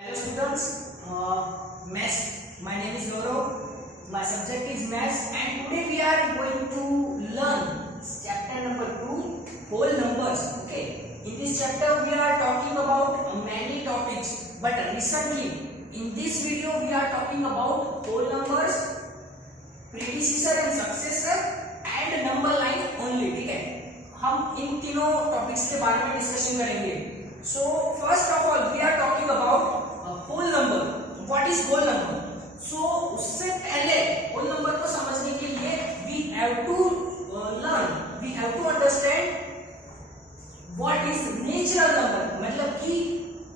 Hello students, maths. My name is Gaurav. My subject is maths, and today we are going to learn chapter number 2, whole numbers. Okay. In this chapter we are talking about many topics, but recently in this video we are talking about whole numbers, predecessor and successor, and number line only. ठीक है, हम इन तीनों topics के बारे में discussion करेंगे. So first of all we are talking about whole number. What is whole number? So उससे पहले whole number को समझने के लिए we have to learn, we have to understand what is natural number. मतलब कि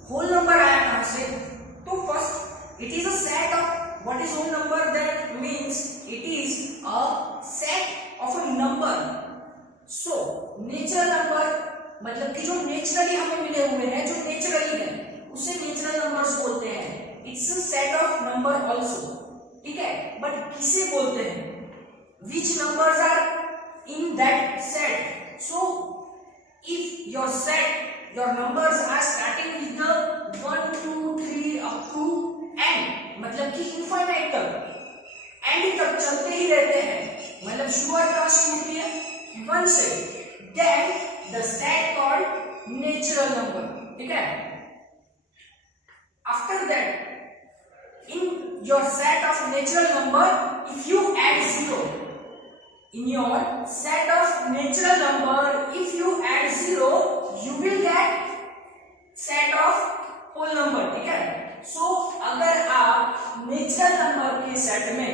whole number आया कहाँ से? तो first it is a set of what is whole number. That means it is a set of a number. So natural number मतलब कि जो naturally हमें मिले हुए हैं, जो नेचुरली है, उसे नेचुरल नंबर्स बोलते हैं. It's a set of number also. ठीक है, बट किसे बोलते हैं? Which numbers are in that set. So if your set, your numbers are starting with the 1 2 3 up to n, मतलब कि इनफाइनाइट तक, एंड तक चलते ही रहते हैं. मतलब शुरुआत कहां से होती है? 1 से. Then the set called natural number. ठीक है. After that, in your set of natural number, if you add 0, in your set of natural number, if you add 0, you will get set of whole number. ठीक है. So अगर आप natural number के set में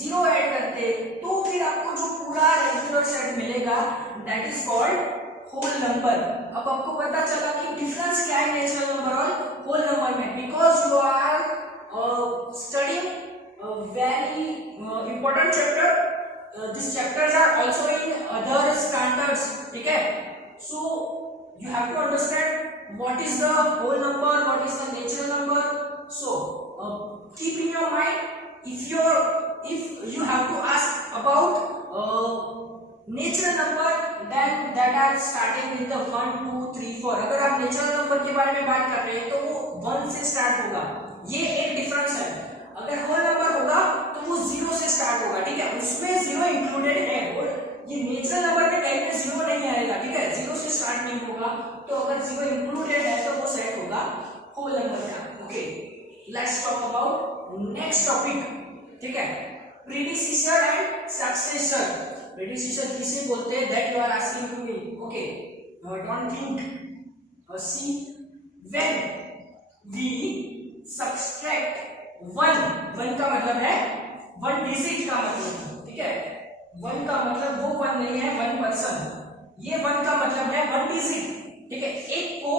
0 add करते तो फिर आपको जो पूरा रेगुलर सेट मिलेगा, that is called whole number. अब आपको पता चला कि डिफरेंस क्या है नेचुरल नंबर और होल नंबर में, because you are studing very important chapter. This chapters are also in other standards. ठीक है. So you have to understand what is the whole number, what is the natural number. So keep in your mind, if you have to ask about natural number, then that are starting with the 1 2 3 4. अगर आप natural number के बारे में बात कर रहे हैं तो वो 1 से स्टार्ट होगा. ये एक डिफरेंस है. अगर होल नंबर होगा तो वो 0 से स्टार्ट होगा. ठीक है, उसमें 0 इंक्लूडेड है. और ये नेचुरल नंबर के टाइप में 0 नहीं आएगा. ठीक है, 0 से स्टार्ट नहीं होगा. तो अगर 0 इंक्लूडेड है तो वो सेट होगा होल नंबर का. Okay, let's talk about next topic. ठीक है, प्रीडिसेसर एंड सक्सेसर. प्रीडिसेसर किसे बोलते हैं? That you are asking to me. Okay, don't think. See, when we subtract 1 का मतलब है 1 डिजिट का मतलब. ठीक है, 1 का मतलब वो 1 नहीं है, 1 पर्सन. ये 1 का मतलब है 1 डिजिट. ठीक है, एक को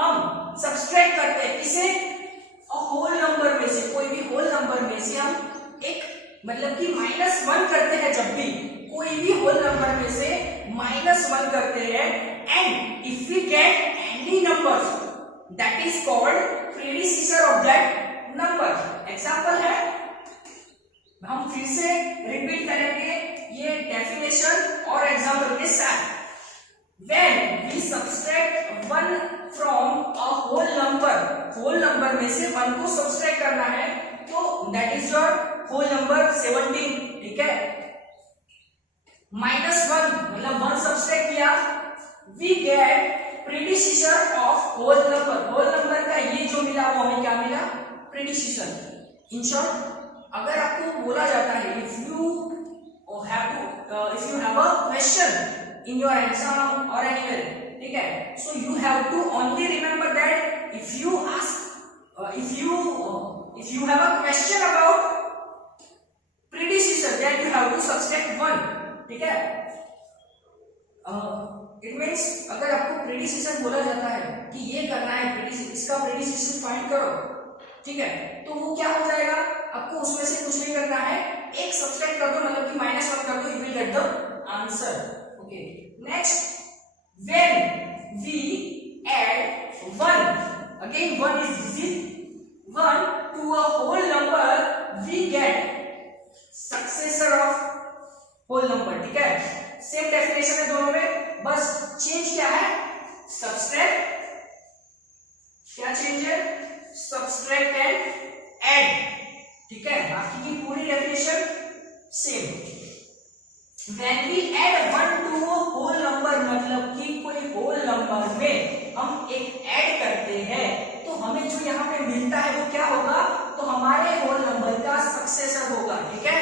हम सब्सट्रैक्ट करते हैं किसे? होल नंबर में से. कोई भी होल नंबर में से हम एक मतलब कि -1 करते हैं. जब भी कोई भी होल नंबर में से -1 करते हैं, and if we get any numbers, that is called predecessor of that number. Example है, हम फिर से रिपीट करेंगे ये डेफिनेशन और एग्जांपल के साथ. When we subtract 1 from a whole number, whole number में से 1 को सब्सट्रैक्ट करना है, तो that is your whole number 17. ठीक है, -1 मतलब 1 सब्सट्रैक्ट किया, we get predecessor of whole number. Whole number का ये जो मिला वो हमें क्या मिला? प्रीडिसेसर. इन शॉर्ट, अगर आपको बोला जाता है if you have a question in your exam और एनीवेयर, ठीक है, so you have to only remember that if you have a question about predecessor, that you have to subtract 1. ठीक है, इट मींस अगर आपको प्रीडिसेसर बोला जाता है कि ये करना है, इसका प्रीडिसेसर फाइंड करो, ठीक है, तो वो क्या हो जाएगा? आपको उसमें से कुछ नहीं करना है, एक सब्सट्रैक्ट कर दो, मतलब कि -1 कर दो, you will get the answer. Okay, next, when we add 1, again 1 is digit, 1 to a whole number, we get successor of whole number. ठीक है, सेम डेफिनेशन है दोनों में, बस चेंज क्या है? सब्सट्रैक्ट. क्या चेंज है? सब्सट्रैक्ट हम एक ऐड करते हैं तो हमें जो यहाँ पे मिलता है वो क्या होगा, तो हमारे होल नंबर का सक्सेसर होगा। ठीक है,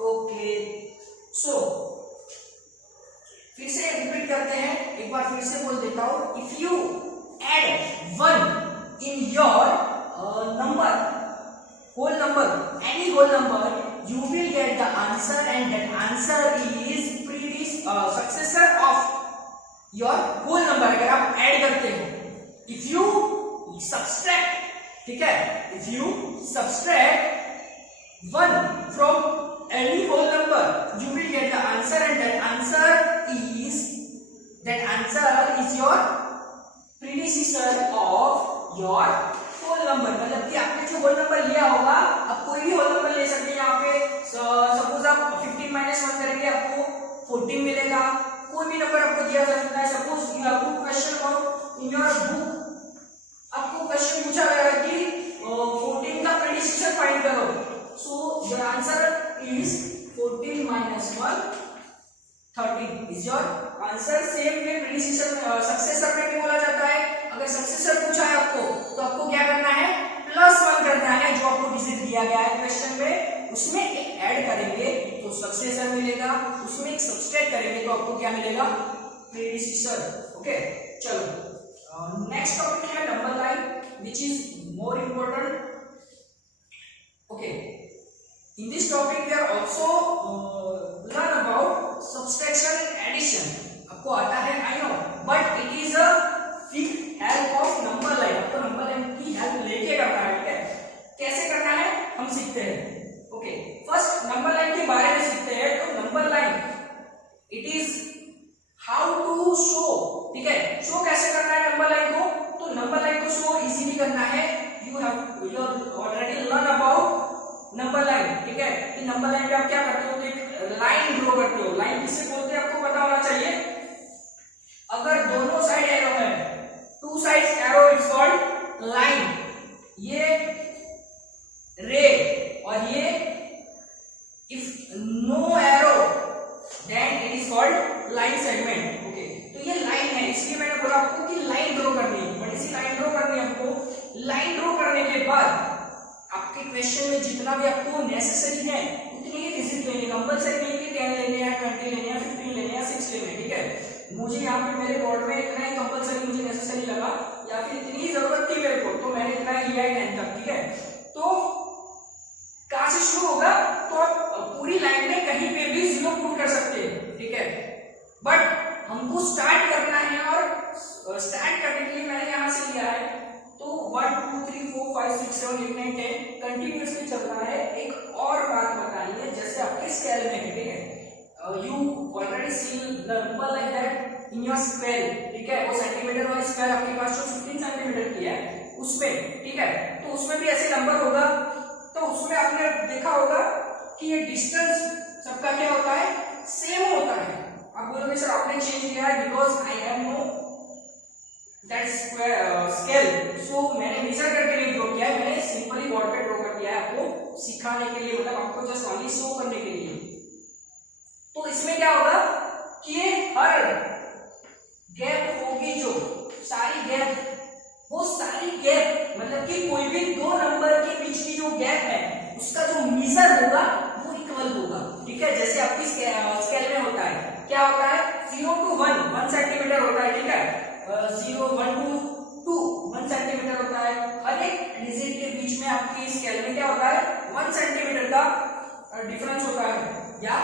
ओके। सो फिर से रिपीट करते हैं, एक बार फिर से बोल देता हूं। If you add 1 in your number, whole number, any whole number, you will get the answer and that answer is successor of your whole number। अगर आप ऐड करते हो, if you subtract, ठीक है, if you subtract 1 from any whole number, you will get the answer and that answer is your predecessor of your whole number। मतलब कि आपने जो होल नंबर लिया होगा, आप कोई भी होल नंबर ले सकते हैं। यहाँ पे सपोज आप 15 - 1 करेंगे, आपको 14 मिलेगा। कोई भी नंबर आपको दिया जा सकता है। Suppose you have to question about in your book, आपको क्वेश्चन पूछा गया है कि 14 का प्रेडिसेसर फाइंड करो। So your answer is 14 - 1 13 is your answer. Same way predecessor successor में भी बोला जाता है। अगर सक्सेसर पूछा है आपको, तो आपको क्या करना है, +1 करना है, जो आपको डिजिट दिया गया है क्वेश्चन में, उसमें एक ऐड करेंगे तो सक्सेसर मिलेगा, उसमें एक सब्सट्रैक्ट करेंगे तो आपको क्या मिलेगा, प्रेडिसेसर। ओके, चलो नेक्स्ट टॉपिक है number line, which is more important. Okay, in this topic we are also learn about subtraction and addition. आपको आता है, I know, but it is a with help of number line. आपको number line की help लेके करना है। ठीक है, कैसे करना है हम सीखते हैं। ओके, फर्स्ट नंबर लाइन के बारे में सीखते हैं। तो number line it is how to show. ठीक है, शो कैसे करना है नंबर लाइन को, तो नंबर लाइन को शो इजीली करना है। You already learn about number line. ठीक है, कि नंबर लाइन पे आप क्या करते हो, तो एक लाइन ड्रॉ करते हो। लाइन किसे बोलते हैं आपको पता होना चाहिए। अगर दोनों साइड एरो है, two sides arrow, it's called line. ये रे और ये if no arrow then it is called line segment. Okay, तो ये लाइन है, इसलिए मैंने बोला आपको कि लाइन ड्रॉ करनी है। बड़ी सी लाइन ड्रॉ करनी है आपको। लाइन ड्रॉ करने के बाद आपके क्वेश्चन में जितना भी आपको नेसेसरी है उतनी ही डिजिट लेने, कंपलसरी नहीं कि 10 लेने हैं, 20 लेने हैं, 15 लेने हैं, 6 लेने हैं। ठीक है, मुझे यहाँ पे मेरे बोर्ड में इतना ही कंपलसरी मुझे नेसेसरी लगा, या फिर इतनी जरूरत थी मेरे को, तो मैंने इतना लिया है 10 तक। ठीक है, तो कहां से शुरू होगा, तो आप पूरी लाइन में कहीं पे भी 0 पुट कर सकते हैं। ठीक है, बट हमको स्टार्ट करना है, और स्टार्ट करने के लिए मैंने यहाँ से लिया है। तो 1 2 3 4 5 6 7 8 9 10 कंटिन्यूअसली चल रहा है। एक और बात बतानी है, जैसे आपके स्केल में है। ठीक है, you already seen the number like that in your scale. ठीक है, वो सेंटीमीटर वाला स्केल आपके पास जो 15 सेंटीमीटर की है उसमें। ठीक है, तो उसमें भी ऐसे नंबर होगा। तो उसमें आपने देखा होगा कि ये डिस्टेंस सबका क्या होता है, सेम होता है। आप बोलोगे सर आपने चेंज किया है, because I have no that scale. So मैंने मेजर करके नहीं ड्रॉ किया है, मैंने सिंपली बोर्ड पे ड्रॉ कर दिया है आपको सिखाने के लिए, मतलब आपको जस्ट ओनली शो करने के लिए। तो इसमें क्या होगा कि ये हर गैप होगी, जो सारी गैप, वो सारी गैप मतलब कि कोई भी दो नंबर के बीच की जो गैप है उसका जो मेजर होगा वो इक्वल होगा। ठीक है, जैसे आपकी स्केल में होता है, क्या होता है, 0 to 1 सेंटीमीटर होता है। ठीक है, 0 1 to 2 1 सेंटीमीटर होता है। हर एक डिजिट के बीच में आपकी स्केल में क्या होता है, 1 सेंटीमीटर का डिफरेंस होता है या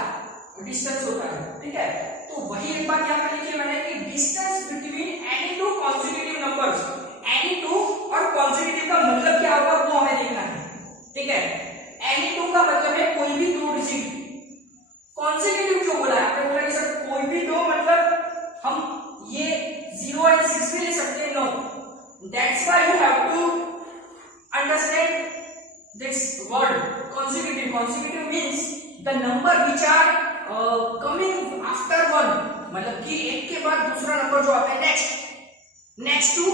डिस्टेंस होता है। ठीक है, तो वही एक बात यहाँ पे लिखी मैंने कि distance between any two consecutive numbers. Any two और कॉन्सेक्यूटिव का मतलब क्या होगा वो हमें देखना है। ठीक है, एनी टू का मतलब है कोई भी दो डिजिट। कॉन्सेक्यूटिव जो बोला है, आपने बोला कि सर कोई भी दो मतलब हम ये 0 और 6 भी ले सकते हैं। No, that's why you have to understand this word consecutive. Consecutive means the number which are coming after one, मतलब कि एक के बाद दूसरा नंबर जो आता है next to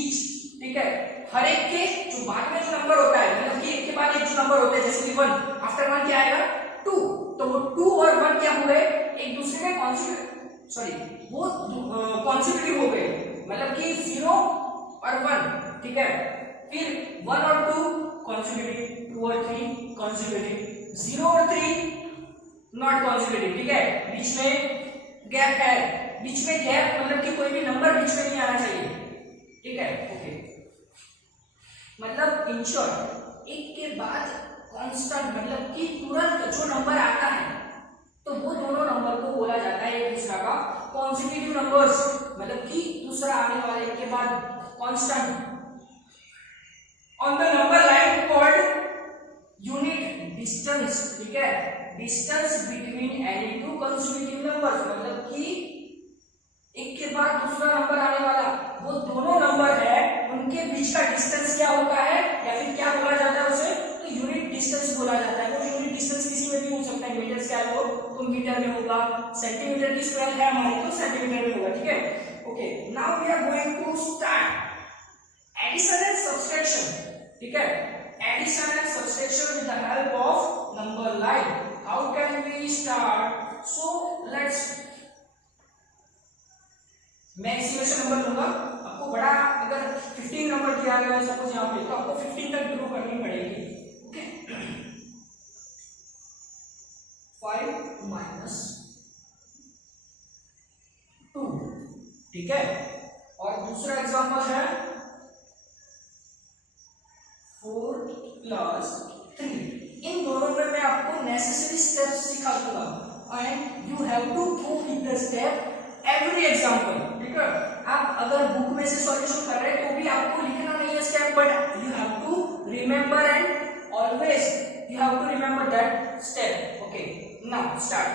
each। ठीक है, हर एक के जो बाद में जो नंबर होता है, मतलब कि एक के बाद एक जो नंबर होता है, जैसे कि 1 आफ्टर 1 क्या आएगा 2, तो वो 2 और 1 क्या हो गए, एक दूसरे में वो कॉन्सेक्यूटिव हो गए। मतलब कि 0 और 1, ठीक है। फिर 1 और 2 कॉन्जिक्यूटिव, 2 और 3 कॉन्जिक्यूटिव, 0 और 3 नॉट कॉन्जिक्यूटिव, ठीक है। बीच में गैप है, बीच में गैप मतलब कि कोई भी नंबर बीच में नहीं आना चाहिए, ठीक है। ओके, मतलब इन शॉर्ट एक के बाद कांस्टेंट मतलब कि तुरंत जो नंबर आता है तो वो दोनों नंबर को बोला जाता है एक दूसरा का कॉन्जिक्यूटिव नंबर्स, मतलब कि दूसरा आने वाले के बाद constant on the number line called unit distance, ठीक है। Distance between any two consecutive numbers, मतलब कि एक के बाद दूसरा नंबर आने वाला वो दोनों नंबर है उनके बीच का डिस्टेंस क्या होता है या फिर क्या बोला जाता है उसे, तो यूनिट डिस्टेंस बोला जाता है। वो यूनिट डिस्टेंस किसी में भी हो सकता है, मीटर स्क्वायर हो तो मीटर में होगा, सेंटीमीटर की स्क्वायर है हमारी तो सेंटीमीटर में होगा, ठीक है। Okay, now we are going to start addition and subtraction, ठीक है। Addition and subtraction with the help of number line. How can we start? So let's, मैं एस्टिमेशन नंबर लूंगा, आपको बड़ा अगर 15 नंबर दिया गया है सपोज यहाँ पे तो आपको 15 तक ड्रॉ करनी पड़ेगी, ओके। 5 माइनस 2, ठीक है। और दूसरा एग्जांपल है 4 प्लस 3। इन दोनों में मैं आपको नेसेसरी स्टेप्स सिखा दूंगा and you have to go with the step every example, ठीक है। आप अगर बुक में से सॉल्यूशन कर रहे हैं तो भी आपको लिखना नहीं है step, but you have to remember and always you have to remember that step, okay. Now start.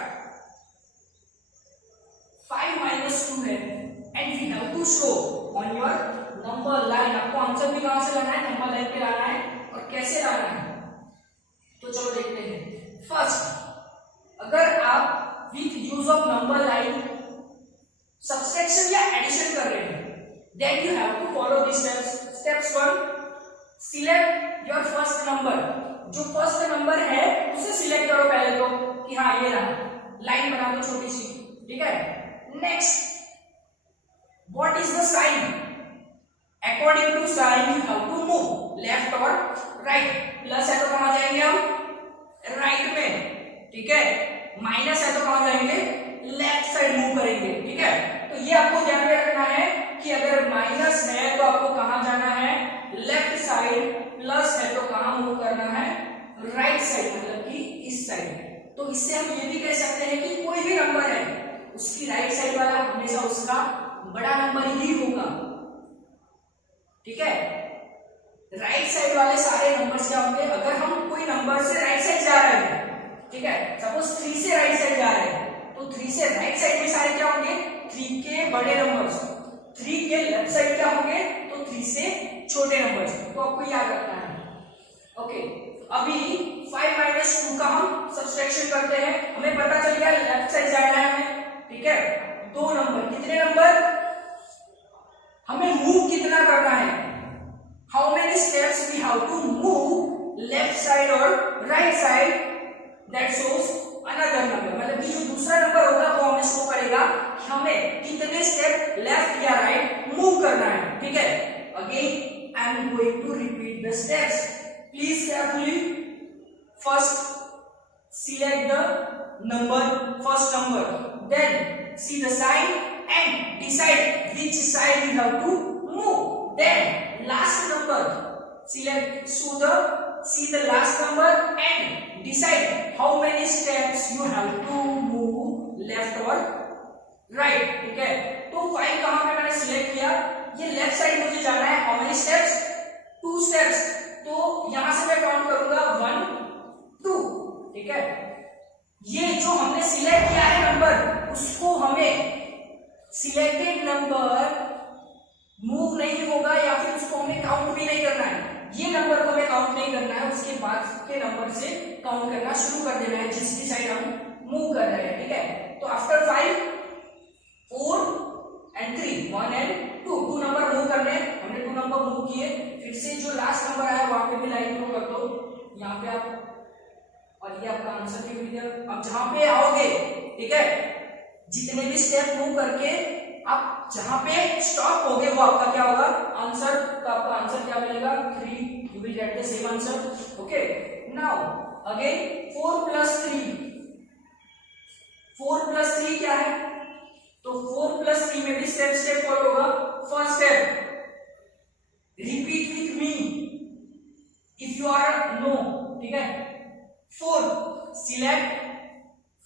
5 minus 2 है and we have to show on your number line. आपको आंसर भी कहां से लाना है, नंबर लाइन पे लाना है, और कैसे लाना है तो चलो देखते हैं। फर्स्ट, अगर आप with use of number line subtraction या एडिशन कर रहे हैं then you have to follow this steps. Steps 1, select your first number. जो फर्स्ट नंबर है उसे सिलेक्ट करो पहले तो कि हाँ ये रहा, लाइन बना दो छोटी सी, ठीक है। Next, what is the sign? According to sign you have to move left और राइट। प्लस है तो कहां जाएंगे हम? राइट में, ठीक है। माइनस है तो कहां जाएंगे? लेफ्ट साइड मूव करेंगे, ठीक है। तो ये आपको ध्यान में रखना है कि अगर माइनस है तो आपको कहां जाना है? Left side. प्लस है तो कहां मूव करना है? राइट साइड, मतलब कि इस साइड। तो इससे हम ये भी कह सकते हैं कि कोई भी नंबर है उसकी राइट साइड वाला हमेशा उसका बड़ा नंबर ही होगा, ठीक है। राइट साइड वाले सारे नंबर्स क्या होंगे? अगर हम कोई नंबर से राइट साइड जा रहे हैं, ठीक है, सपोज 3 से राइट साइड जा रहे हैं तो 3 से राइट साइड में सारे क्या होंगे? 3 के बड़े नंबर्स। 3 के लेफ्ट साइड क्या होंगे? तो 3 से छोटे नंबर्स। तो आपको याद रखना है, ओके। अभी 5 माइनस 2 का हम सब्सट्रैक्शन करते हैं, हमें पता चल गया लेफ्ट साइड जाना है हमें, ठीक है। 2 नंबर, कितने नंबर? हमें मूव कितना करना है? How many steps we have to move left side और right side, that shows another number. मतलब कि जो दूसरा नंबर होगा वो हमें शो करेगा कि हमें कितने स्टेप लेफ्ट या राइट मूव करना है, ठीक है। Again I am going to repeat the steps, please carefully. First, select the number, first number, then see the sign and decide which side you have to move. Then last number, see the last number and decide how many steps you have to move left or right, ठीक है। तो 5 कहां पे मैंने select किया? ये left side मुझे जाना है। How many steps? 2 स्टेप्स। तो यहां से मैं काउंट करूंगा 1 2, ठीक है। ये जो हमने सिलेक्ट किया है नंबर उसको हमें सिलेक्टेड नंबर मूव नहीं होगा या फिर उसको हमें काउंट भी नहीं करना है। ये नंबर को हमें काउंट नहीं करना है, उसके बाद के नंबर से काउंट करना शुरू कर देना है जिसकी साइड हम मूव कर रहे हैं, ठीक है। तो after 5 4 and 3 1 and 2 number move करने, हमने 2 नंबर मूव किए। फिर से जो लास्ट नंबर आया वहां पे भी लाइन ड्रॉ कर दो, यहाँ पे आप, और ये आपका आंसर भी मिल गया। अब जहां पे आओगे, ठीक है, जितने भी स्टेप मूव करके आप जहां पे स्टॉप हो गए वो आपका क्या होगा आंसर। तो आपका आंसर क्या मिलेगा 3, you will get the same answer. Okay, now again 4 plus 3, 4 plus 3 क्या है, तो 4 प्लस 3 में भी स्टेप फॉलो होगा। First step, repeat with me if you are no, ठीक है। 4, सिलेक्ट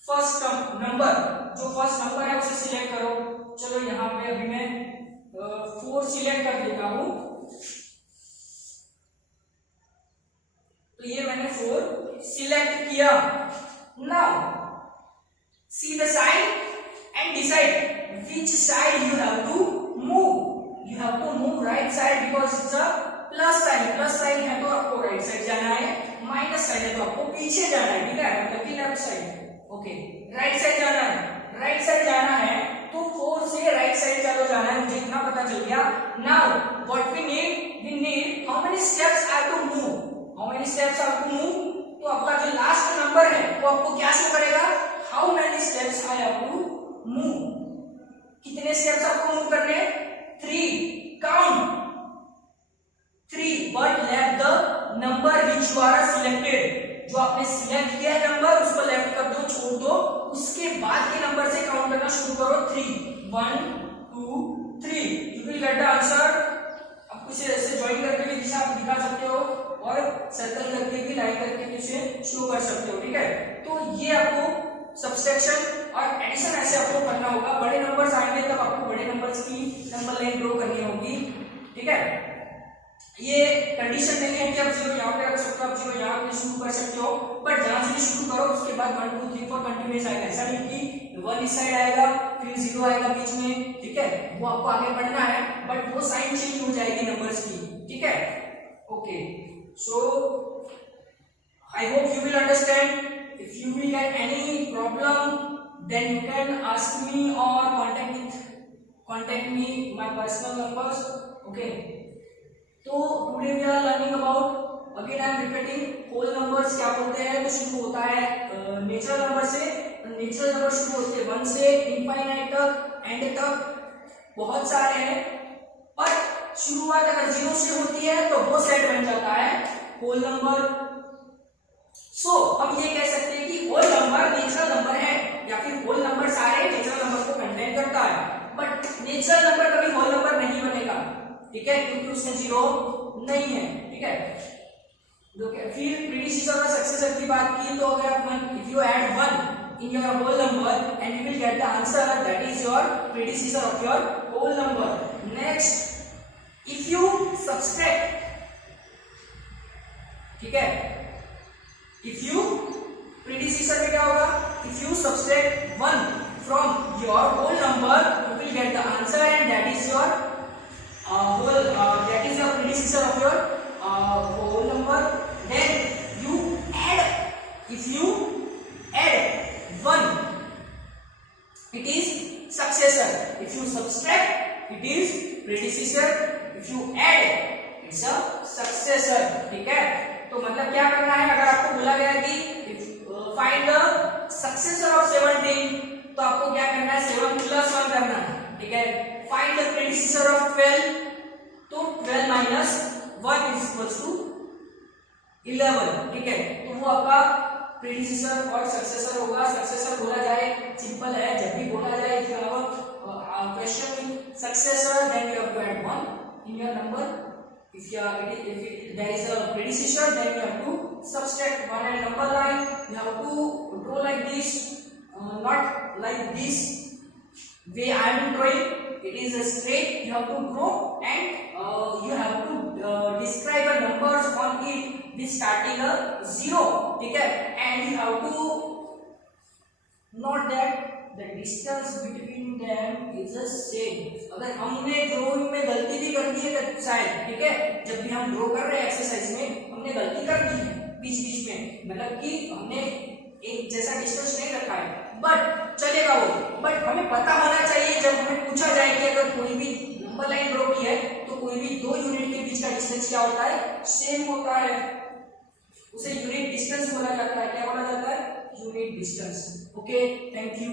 फर्स्ट नंबर, जो फर्स्ट नंबर है उसे सिलेक्ट करो। चलो यहाँ पे अभी मैं 4 सिलेक्ट कर देता हूं, तो ये मैंने 4 सिलेक्ट किया। Now see the side and decide which side you have to move. You have to move right side because it's a plus sign, plus sign है तो आपको राइट साइड जाना है, माइनस साइन है तो आपको पीछे जाना है, ठीक है, मतलब कि left side. Okay, right side जाना है, राइट साइड जाना है तो 4 से राइट साइड चलो जाना है, मुझे इतना पता चल गया। Now what we need how many steps are to move, how many steps are to move. तो आपका जो लास्ट नंबर है वो आपको क्या शो करेगा, how many steps I have to move, कितने स्टेप्स आपको मूव करने हैं, 3, count 3, but left the number which you are selected, जो आपने सिलेक्ट किया है नंबर उसको लेफ्ट कर दो, छोड़ दो, उसके बाद के नंबर से काउंट करना शुरू करो। 3, 1 2 3, you will get the answer. आप इसे ऐसे ज्वाइन करके भी दिखा सकते हो और सर्कल करके भी, लाइन करके भी उसे शो कर सकते हो, ठीक है। तो ये आपको सब्सट्रैक्शन और एडिशन ऐसे आपको करना होगा। बड़े नंबर्स आएंगे तब आपको बड़े नंबर्स की नंबर लाइन ड्रॉ करनी होगी, ठीक है। ये कंडीशन नहीं है कि आप 0 यहाँ पे रख सकते हो, आप 0 यहाँ पे शुरू कर सकते हो, बट जहां से शुरू करो उसके बाद 1 2 3 4 कंटिन्यूअस आएगा। ऐसा नहीं कि 1 इस साइड आएगा फिर 0 आएगा बीच में, ठीक है, वो आपको आगे बढ़ना है, बट वो साइन चेंज हो जाएगी नंबर्स की, ठीक है। Okay, so I hope you will understand. If you will get any problem then you can ask me और contact me my personal numbers, okay। तो today we are learning about, again I am repeating, whole numbers क्या बोलते हैं, तो शुरू होता है natural number से। नेचुरल नंबर शुरू होते हैं 1 से इनफाइनाइट तक, एंड तक बहुत सारे हैं, पर शुरुआत अगर 0 से होती है तो वो सेट बन जाता है होल नंबर। सो हम ये कह सकते हैं कि होल नंबर नेचुरल नंबर है, या फिर होल नंबर सारे नेचुरल नंबर को कंटेन करता है, बट नेचुरल नंबर कभी होल नंबर नहीं बनेगा, ठीक है, क्योंकि उसमें 0 नहीं है, ठीक है। फिर प्रीडिसीजर और सक्सेसर की बात की तो अगर if you add 1 in your whole number and you will get the answer, that is your predecessor of your whole number. Next, if you subtract, ठीक है, इफ यू प्रीडिसीजर में क्या होगा, if you subtract 1 from your whole number you will get the answer and that is your that is the predecessor of your whole number. Then you add, if you add 1 it is successor, if you subtract it is predecessor, if you add it's a successor, ठीक है। तो मतलब क्या करना है, अगर आपको बोला गया कि फाइंड द सक्सेसर ऑफ 17, तो आपको क्या करना है, 7 + 1 करना है, ठीक है। फाइंड द प्रीडिसीजर ऑफ 12, तो 12 - 1 = 11, ठीक है। तो वो आपका प्रीडिसीजर और सक्सेसर होगा। सक्सेसर बोला जाए सिंपल है, जब भी बोला जाए if you have a question with successor then you have to add 1 in your number. If there is a predecessor, then you have to subtract 1 and number line. You have to draw like this, not like this way I am drawing. It is a straight. You have to draw and you have to describe the numbers on it with starting a 0. ठीक है? And you have to note that the distance between them is the same. अगर हमने drawing में गलती भी कर दी है तो शायद, ठीक है, जब भी हम ड्रॉ कर रहे हैं एक्सरसाइज में हमने गलती कर दी है बीच बीच में, मतलब कि हमने एक जैसा डिस्टेंस नहीं रखा है, बट चलेगा वो। बट हमें पता होना चाहिए जब हमें पूछा जाए कि अगर कोई भी नंबर लाइन ड्रॉ की है तो कोई भी 2 यूनिट के बीच का डिस्टेंस क्या होता है, सेम होता है, उसे यूनिट डिस्टेंस बोला जाता है। क्या बोला जाता है? Unit distance. Okay, thank you.